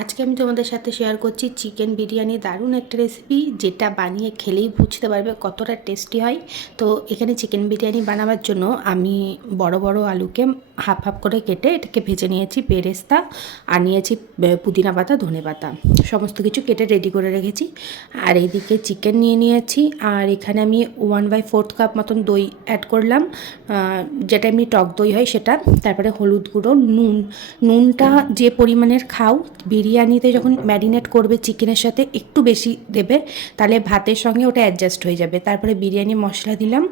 আজকে আমি তোমাদের সাথে শেয়ার করছি চিকেন বিরিয়ানি, দারুণ একটা রেসিপি যেটা বানিয়ে খেলেই বুঝতে পারবে কতটা টেস্টি হয়। তো এখানে চিকেন বিরিয়ানি বানাবার জন্য আমি বড় বড় আলুকে হাফ হাফ করে কেটে এটাকে ভেজে নিয়েছি, বেরেস্তা আর নিয়েছি পুদিনা পাতা, ধনে পাতা, সমস্ত কিছু কেটে রেডি করে রেখেছি। আর এইদিকে চিকেন নিয়ে নিয়েছি, আর এখানে আমি 1/4 কাপ মতন দই অ্যাড করলাম, যেটা এমনি টক দই হয় সেটা। তারপরে হলুদ গুঁড়ো, নুনটা যে পরিমাণের খাও বিরিয়ানিতে যখন ম্যারিনেট করবে চিকেনের সাথে একটু বেশি দেবে, তাহলে ভাতের সঙ্গে ওটা অ্যাডজাস্ট হয়ে যাবে। তারপরে বিরিয়ানি মশলা দিলাম,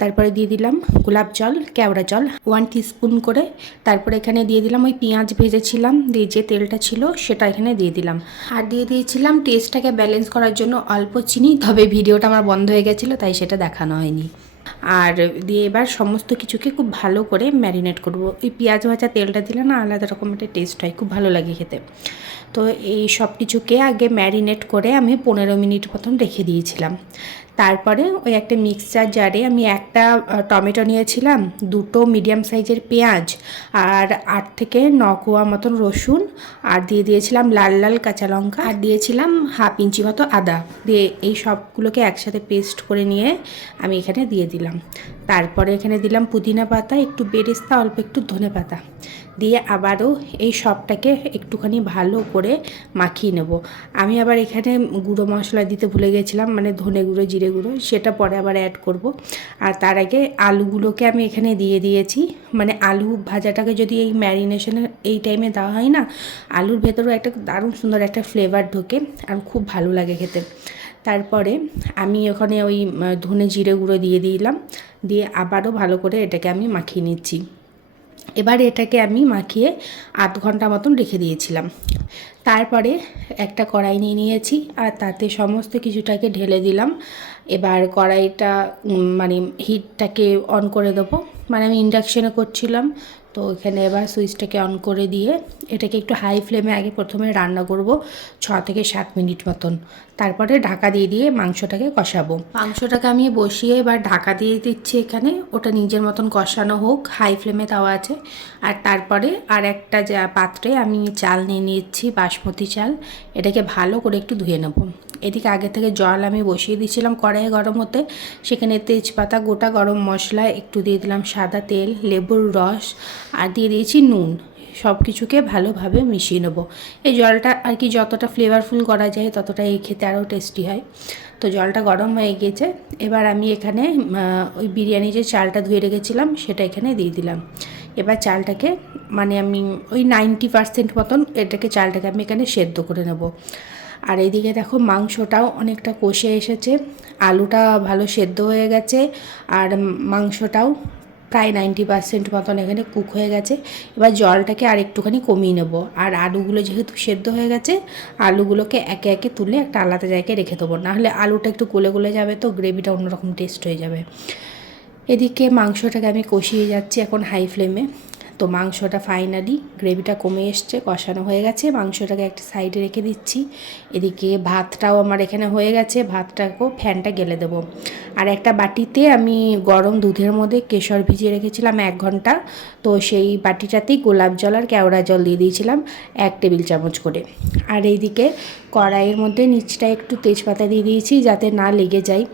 তারপরে দিয়ে দিলাম গোলাপ জল, কেওড়া জল 1 টিস্পুন করে। তারপরে এখানে দিয়ে দিলাম ওই পেঁয়াজ ভেজেছিলাম দিয়ে যে তেলটা ছিল সেটা এখানে দিয়ে দিলাম, আর দিয়ে দিয়েছিলাম টেস্টটাকে ব্যালেন্স করার জন্য অল্প চিনি। তবে ভিডিওটা আমার বন্ধ হয়ে গেছিলো তাই সেটা দেখানো হয়নি। আর দিয়ে এবার সমস্ত কিছুকে খুব ভালো করে ম্যারিনেট করব। এই পেঁয়াজ ভাজা তেলটা দিলে না আলাদা রকম একটা টেস্ট হয়, খুব ভালো লাগে খেতে। তো এই সব কিছুকে আগে ম্যারিনেট করে আমি 15 মিনিট মতন রেখে দিয়েছিলাম। তারপরে ওই একটা মিক্সচার জারে আমি একটা টমেটো নিয়েছিলাম, 2টো মিডিয়াম সাইজের পেঁয়াজ, আর 8 থেকে 9 কোয়া মতন রসুন, আর দিয়ে দিয়েছিলাম লাল লাল কাঁচা লঙ্কা, আর দিয়েছিলাম হাফ ইঞ্চি মতো আদা। দিয়ে এই সবগুলোকে একসাথে পেস্ট করে নিয়ে আমি এখানে দিয়ে দিলাম। তারপরে এখানে দিলাম পুদিনা পাতা, একটু বেরেস্তা, অল্প একটু ধনে পাতা দিয়ে আবারও এই সবটাকে একটুখানি ভালো করে মাখিয়ে নেব। আমি আবার এখানে গুঁড়ো মশলা দিতে ভুলে গেছিলাম, মানে ধনে গুঁড়ো, জিরে গুঁড়ো, সেটা পরে আবার অ্যাড করব। আর তার আগে আলুগুলোকে আমি এখানে দিয়ে দিয়েছি। মানে আলু ভাজাটাকে যদি এই ম্যারিনেশনের এই টাইমে দেওয়া হয় না, আলুর ভেতরেও একটা দারুণ সুন্দর একটা ফ্লেভার ঢোকে আর খুব ভালো লাগে খেতে। তারপরে আমি ওখানে ওই ধনে জিরে গুঁড়ো দিয়ে দিলাম, দিয়ে আবারও ভালো করে এটাকে আমি মাখিয়ে নিচ্ছি। এবার এটাকে আমি মাখিয়ে 8 ঘন্টা মতন রেখে দিয়েছিলাম। তারপরে একটা কড়াই নিয়ে নিয়েছি আর তাতে সমস্ত কিছুটাকে ঢেলে দিলাম। এবার কড়াইটা মানে হিটটাকে অন করে দেবো, মানে আমি ইন্ডাকশানে করছিলাম, তো এখানে এবার সুইচটাকে অন করে দিয়ে এটাকে একটু হাই ফ্লেমে আগে প্রথমে রান্না করব 6 থেকে 7 মিনিট মতন। তারপরে ঢাকা দিয়ে দিয়ে মাংসটাকে কষাবো। মাংসটাকে আমি বসিয়ে এবার ঢাকা দিয়ে দিচ্ছি এখানে, ওটা নিজের মতন কষানো হোক, হাই ফ্লেমে দেওয়া আছে। আর তারপরে আর একটা পাত্রে আমি চাল নিয়ে নিচ্ছি, বাসমতি চাল। এটাকে ভালো করে একটু ধুয়ে নেব। এদিকে আগে থেকে জল আমি বসিয়ে দিয়েছিলাম কড়াইয়ে গরম হতে, সেখানে তেজপাতা, গোটা গরম মশলা, একটু দিয়ে দিলাম সাদা তেল, লেবুর রস, আর দিয়ে দিয়েছি নুন। সব কিছুকে ভালোভাবে মিশিয়ে নেব। এই জলটা আর কি যতটা ফ্লেভারফুল করা যায় ততটা এই খেতে আরও টেস্টি হয়। তো জলটা গরম হয়ে গেছে, এবার আমি এখানে ওই বিরিয়ানি যে চালটা ধুয়ে রেখেছিলাম সেটা এখানে দিয়ে দিলাম। এবার চালটাকে মানে আমি ওই 90% মতন চালটাকে আমি এখানে সেদ্ধ করে নেব। আর এইদিকে দেখো মাংসটাও অনেকটা কষে এসেছে, আলুটা ভালো সেদ্ধ হয়ে গেছে, আর মাংসটাও প্রায় 90% মতন এখানে কুক হয়ে গেছে। এবার জলটাকে আর একটুখানি কমিয়ে নেব। আর আলুগুলো যেহেতু সেদ্ধ হয়ে গেছে, আলুগুলোকে একে একে তুলে একটা আলাদা জায়গায় রেখে দেবো, নাহলে আলুটা একটু গলে গলে যাবে, তো গ্রেভিটা অন্যরকম টেস্ট হয়ে যাবে। এদিকে মাংসটাকে আমি কষিয়ে যাচ্ছি এখন হাই ফ্লেমে। তো মাংসটা ফাইনালি গ্রেভিটা কমে এসছে, কষানো হয়ে গেছে, মাংসটাকে একটা সাইডে রেখে দিচ্ছি। এদিকে ভাতটাও আমার এখানে হয়ে গেছে, ভাতটাকেও ফ্যানটা গেলে দেবো। আর একটা বাটিতে আমি গরম দুধের মধ্যে কেশর ভিজিয়ে রেখেছিলাম 1 ঘন্টা, তো সেই বাটিটাতেই গোলাপ জল আর কেওড়া জল দিয়ে দিয়েছিলাম 1 টেবিল চামচ করে। আর এইদিকে কড়াইয়ের মধ্যে নিচটা একটু তেজপাতা দিয়ে দিয়েছি যাতে না লেগে যায়।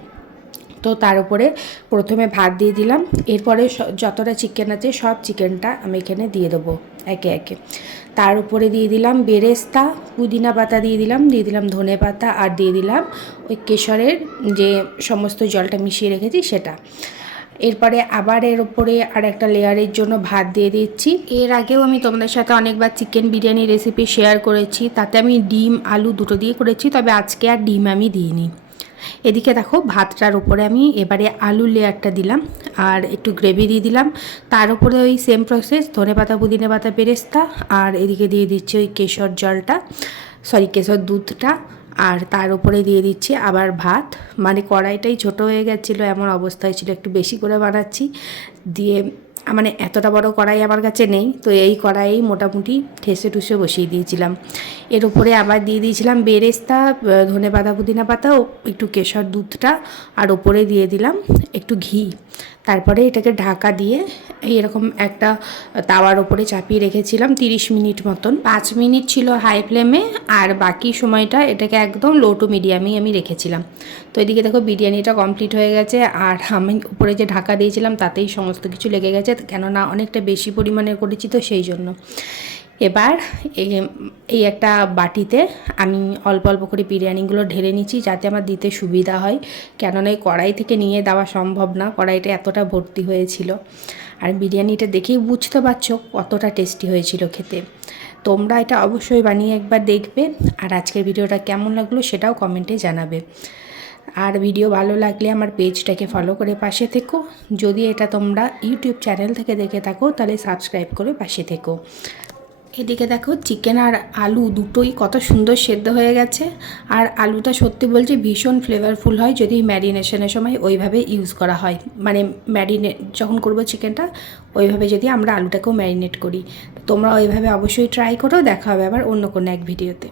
তো তার উপরে প্রথমে ভাত দিয়ে দিলাম, এরপরে যতটা চিকেন আছে সব চিকেনটা আমি এখানে দিয়ে দেবো একে একে। তার উপরে দিয়ে দিলাম বেরেস্তা, পুদিনা পাতা দিয়ে দিলাম ধনে পাতা, আর দিয়ে দিলাম ওই কেশরের যে সমস্ত জলটা মিশিয়ে রেখেছি সেটা। এরপরে আবার এর উপরে আর একটা লেয়ারের জন্য ভাত দিয়ে দিচ্ছি। এর আগেও আমি তোমাদের সাথে অনেকবার চিকেন বিরিয়ানি রেসিপি শেয়ার করেছি, তাতে আমি ডিম আলু দুটো দিয়ে করেছি, তবে আজকে আর ডিম আমি দিইনি। এদিকে দেখো ভাতটার উপরে আমি এবারে আলুর লেয়ারটা দিলাম আর একটু গ্রেভি দিয়ে দিলাম। তার উপরে ওই সেম প্রসেস, ধনে পাতা, পুদিনা পাতা, বেরেস্তা, আর এদিকে দিয়ে দিচ্ছি ওই কেশর জলটা, কেশর দুধটা, আর তার উপরে দিয়ে দিচ্ছি আবার ভাত। মানে কড়াইটাই ছোট হয়ে গেছিলো, এমন অবস্থা হয়েছিল, একটু বেশি করে বানাচ্ছি। দিয়ে মানে এতটা বড় কড়াই আমার কাছে নেই, তো এই কড়াইয়েই মোটামুটি ঠেসে ঠুসে বসিয়ে দিয়েছিলাম। এর উপরে আবার দিয়ে দিয়েছিলাম বেরেস্তা, ধনে পাতা, পুদিনা পাতা ও একটু কেশর দুধটা, আর ওপরে দিয়ে দিলাম একটু ঘি। তারপরে এটাকে ঢাকা দিয়ে এরকম একটা তাওয়ার ওপরে চাপিয়ে রেখেছিলাম 30 মিনিট মতন। 5 মিনিট ছিল হাই ফ্লেমে, আর বাকি সময়টা এটাকে একদম লো টু মিডিয়ামেই আমি রেখেছিলাম। তো এদিকে দেখো বিরিয়ানিটা কমপ্লিট হয়ে গেছে, আর আমি উপরে যে ঢাকা দিয়েছিলাম তাতেই সমস্ত কিছু লেগে গেছে, কেননা অনেকটা বেশি পরিমাণে করেছি তো সেই জন্য। এবার এই একটা বাটিতে আমি অল্প অল্প করে বিরিয়ানিগুলো ঢেলে নিচ্ছি, যাতে আমার দিতে সুবিধা হয়, কেননা এই কড়াই থেকে নিয়ে দেওয়া সম্ভব না, কড়াইটা এতটা ভর্তি হয়েছিল। আর বিরিয়ানিটা দেখেই বুঝতে পারছো কতটা টেস্টি হয়েছিল খেতে। তোমরা এটা অবশ্যই বানিয়ে একবার দেখবে, আর আজকের ভিডিওটা কেমন লাগলো সেটাও কমেন্টে জানাবে। আর ভিডিও ভালো লাগলে আমার পেজটাকে ফলো করে পাশে থেকো। যদি এটা তোমরা ইউটিউব চ্যানেল থেকে দেখে থাকো তাহলে সাবস্ক্রাইব করে পাশে থেকো। এদিকে দেখো চিকেন আর আলু দুটোই কত সুন্দর সেদ্ধ হয়ে গেছে, আর আলুটা সত্যি বলছি ভীষণ ফ্লেভারফুল হয় যদি ম্যারিনেশনের সময় ওইভাবে ইউজ করা হয়, মানে ম্যারিনেট যখন করবো চিকেনটা ওইভাবে যদি আমরা আলুটাকেও ম্যারিনেট করি। তোমরা ওইভাবে অবশ্যই ট্রাই করো। দেখা হবে আবার অন্য কোনো এক ভিডিওতে।